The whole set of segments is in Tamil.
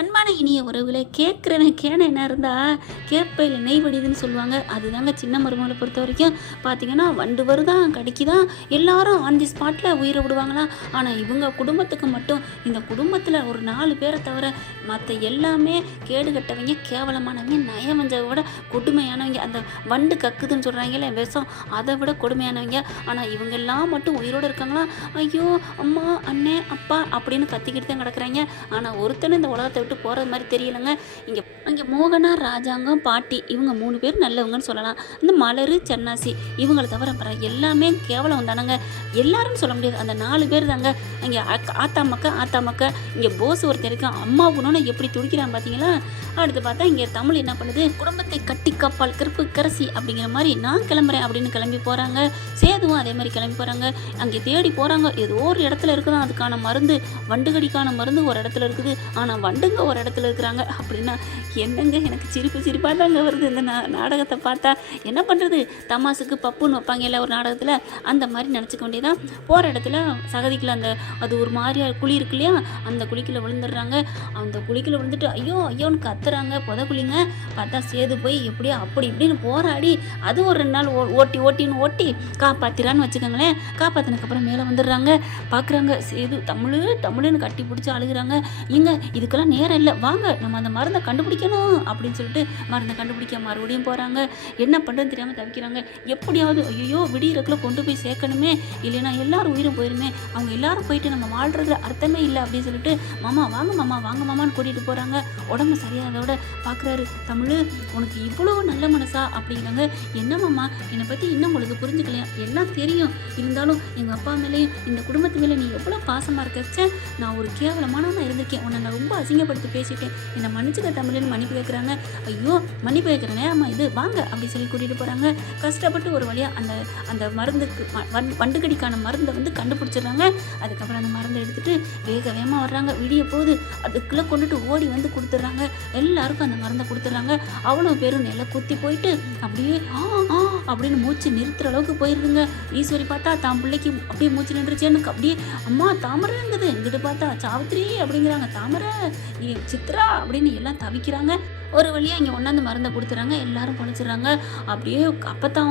அன்பான இனிய உறவுகளே, கேட்குறவன் கேன என்ன இருந்தால் கேப்பையில் நெய் வடிதுன்னு சொல்லுவாங்க. அதுதாங்க சின்ன மருமகளை பொறுத்த வரைக்கும். பார்த்தீங்கன்னா வண்டு வருதான் கடிக்குதான் எல்லாரும் ஆன் தி ஸ்பாட்டில் உயிரை விடுவாங்களாம். ஆனால் இவங்க குடும்பத்துக்கு மட்டும், இந்த குடும்பத்தில் ஒரு 4 பேரை தவிர மற்ற எல்லாமே கேடு கட்டவங்க, கேவலமானவங்க, நயவஞ்சவை விட கொடுமையானவங்க. அந்த வண்டு கக்குதுன்னு சொல்கிறாங்களே விஷம், அதை விட கொடுமையானவங்க. ஆனால் இவங்க எல்லாம் மட்டும் உயிரோடு இருக்காங்களாம். ஐயோ அம்மா, அண்ணே, அப்பா அப்படின்னு கத்திக்கிட்டு தான் கிடக்குறாங்க. ஆனால் ஒருத்தனை இந்த உலகத்தை விட்டு போகிறது மாதிரி தெரியலைங்க. இங்கே மோகனா, ராஜாங்கம், பாட்டி இவங்க 3 பேர் நல்லவங்கன்னு சொல்லலாம். இந்த மலர், சன்னாசி இவங்களை தவிர எல்லாமே கேவலம் தானங்க. எல்லாரும் சொல்ல முடியாது, அந்த 4 பேர் தாங்க. இங்கே ஆத்தா மக்கா இங்கே போஸ் ஒருத்தர் இருக்கான். அம்மா குணம்னு எப்படி துடிக்கிறான் பார்த்தீங்களா. அடுத்து பார்த்தா இங்கே தமிழ் என்ன பண்ணுது, குடும்பத்தை கட்டி காப்பால் கருப்பு கரசி அப்படிங்கிற மாதிரி நான் கிளம்புறேன் அப்படின்னு கிளம்பி போகிறாங்க. சேதுவும் அதே மாதிரி கிளம்பி போகிறாங்க. அங்கே தேடி போகிறாங்க. ஏதோ ஒரு இடத்துல இருக்குதான் அதுக்கான மருந்து, வண்டுகடிக்கான மருந்து ஒரு இடத்துல இருக்குது. ஆனால் வண்டுங்க ஒரு இடத்துல இருக்கிறாங்க. அப்படின்னா என்னங்க, எனக்கு சிரிப்பாக தாங்க வருது இந்த நாடகத்தை பார்த்தா. என்ன பண்ணுறது, தமாசுக்கு பப்புன்னு வைப்பாங்க இல்லை ஒரு நாடகத்தில், அந்த மாதிரி நினச்சிக்க வேண்டியதான். போகிற இடத்துல சகதிக்குள்ள அது ஒரு மாதிரியா குழி இருக்கு இல்லையா, அந்த குழிக்குள்ள விழுந்துடுறாங்க. அந்த குழிக்குள்ள விழுந்துட்டு ஐயோ ஐயோன்னு கத்துறாங்க. குழிங்க பார்த்தா சேது போய் எப்படியோ அப்படி இப்படின்னு போராடி அது ஒரு 2 நாள் ஓட்டி காப்பாத்திரான்னு வச்சுக்கோங்களேன். காப்பாற்றினதுக்கப்புறம் மேலே வந்துடுறாங்க. பார்க்குறாங்க சேது தமிழ்னு கட்டி பிடிச்சி அழுகிறாங்க. இங்க இதுக்கெல்லாம் நேரம் இல்லை, வாங்க நம்ம அந்த மருந்தை கண்டுபிடிக்கணும் அப்படின்னு சொல்லிட்டு மருந்தை கண்டுபிடிக்க மறுபடியும் போகிறாங்க. என்ன பண்ணுறதுன்னு தெரியாமல் தவிக்கிறாங்க. எப்படியாவது ஐயோ விடியறக்குள்ள கொண்டு போய் சேர்க்கணுமே, இல்லைன்னா எல்லாரும் உயிரும் போயிருமே, அவங்க எல்லாரும் போயிட்டு நம்ம வாழ்றதுல அர்த்தமே இல்லை அப்படின்னு சொல்லிட்டு மாமா வாங்க மாமான்னு கூட்டிகிட்டு போகிறாங்க. உடம்பு சரியாதோட பார்க்குறாரு. தமிழ், உனக்கு இவ்வளோ நல்ல மனசா அப்படிங்கிறாங்க. என்ன மாமா, என்னை பற்றி இன்னும் உங்களுக்கு புரிஞ்சுக்கலையா, எல்லாம் தெரியும், இருந்தாலும் எங்கள் அப்பா மேலேயும் இந்த குடும்பத்து மேலே நீ எவ்வளோ பாசமாக இருக்கச்ச, நான் ஒரு கேவலமானவனாக இருந்திருக்கேன், உன்னை நான் ரொம்ப அசிங்கப்படுத்தி பேசிட்டேன், என்னை மன்னிச்சுக்க தமிழ்னு மன்னிப்பு கேட்குறாங்க. ஐயோ மன்னிப்பு கேட்குற நேரமா இது, வாங்க அப்படி சொல்லி கூட்டிகிட்டு போகிறாங்க. கஷ்டப்பட்டு ஒரு வழியாக அந்த மருந்துக்கு வண்டுகடிக்கான மருந்தை கண்டுபிடிச்சிடுறாங்க. அதுக்கப்புறம் அந்த மருந்தை எடுத்துகிட்டு வேகமாக வர்றாங்க. விடிய போகுது, அதுக்குள்ளே கொண்டுட்டு ஓடி வந்து கொடுத்துட்றாங்க. எல்லாருக்கும் அந்த மருந்தை கொடுத்துட்றாங்க. அவ்வளோ பேரும் நெல்லை குத்தி போயிட்டு அப்படியே அப்படின்னு மூச்சு நிறுத்துற அளவுக்கு போயிருதுங்க. ஈஸ்வரி பார்த்தா தான் பிள்ளைக்கு அப்படியே மூச்சு நின்றுச்சேன்னு அப்படியே அம்மா தாமரைங்குது. இங்கிட்டு பார்த்தா சாவித்திரி அப்படிங்கிறாங்க, தாமரை, சித்ரா அப்படின்னு எல்லாம் தவிக்கிறாங்க. ஒரு வழியாக இங்கே ஒன்றாந்து மருந்தை கொடுத்துறாங்க. எல்லாரும் பொழைச்சிடுறாங்க. அப்படியே அப்பத்தான்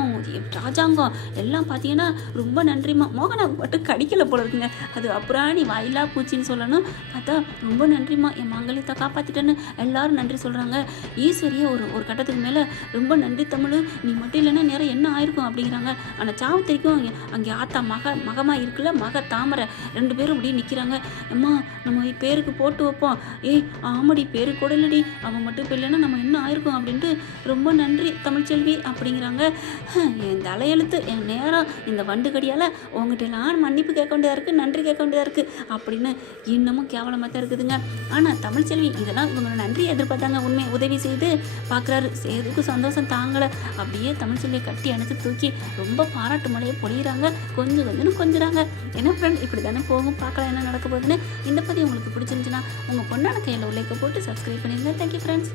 ராஜாங்கம் எல்லாம் பார்த்தீங்கன்னா ரொம்ப நன்றிம்மா, மோகனை மட்டும் கடிக்கலை போல இருக்குங்க, அது அப்புறம் நீ வாயிலா பூச்சின்னு சொல்லணும், பார்த்தா ரொம்ப நன்றிம்மா, என் மங்களத்தை காப்பாற்றிட்டேன்னு எல்லாரும் நன்றி சொல்கிறாங்க. ஈஸ்வரியை ஒரு கட்டத்துக்கு மேலே ரொம்ப நன்றி தமிழ், நீ மட்டும் இல்லைன்னா நேரம் என்ன ஆயிருக்கும் அப்படிங்கிறாங்க. ஆனால் சாவத்திரிக்கும் அங்கே ஆத்தா மகமாக இருக்குல்ல, மக தாமரை 2 பேரும் அப்படியே நிற்கிறாங்க. அம்மா நம்ம பேருக்கு போட்டு வைப்போம், ஏய் ஆமாடி பேரு கூட இல்லடி, அவன் மட்டும் இப்போ இல்லைன்னா நம்ம என்ன ஆயிருக்கும் அப்படின்ட்டு ரொம்ப நன்றி தமிழ்ச்செல்வி அப்படிங்கிறாங்க. என் தலையெழுத்து, என் நேரம் இந்த வண்டுகடியால் உங்ககிட்ட எல்லாம் மன்னிப்பு கேட்க வேண்டியதாக இருக்குது, நன்றி கேட்க வேண்டியதாக இருக்குது அப்படின்னு இன்னமும் கேவலமாக தான் இருக்குதுங்க. ஆனால் தமிழ்ச்செல்வி இதெல்லாம் இவங்களோட நன்றி எதிர்பார்த்தாங்க. உண்மை உதவி செய்து பார்க்குறாரு. சேதுக்கு சந்தோஷம் தாங்கலை. அப்படியே தமிழ்ச்செல்வியை கட்டி அணைச்சி தூக்கி ரொம்ப பாராட்டு மழையை பொழியிறாங்க. கொஞ்சுறாங்க. என்ன ஃப்ரெண்ட், இப்படி தானே போகும், பார்க்கலாம் என்ன நடக்க போகுதுன்னு. இந்த பதிவு உங்களுக்கு பிடிச்சிருந்துச்சுன்னா உங்கள் பொண்ணான கையில் உழைக்க போட்டு சப்ஸ்கிரைப் பண்ணிடுங்க. Thank you friends.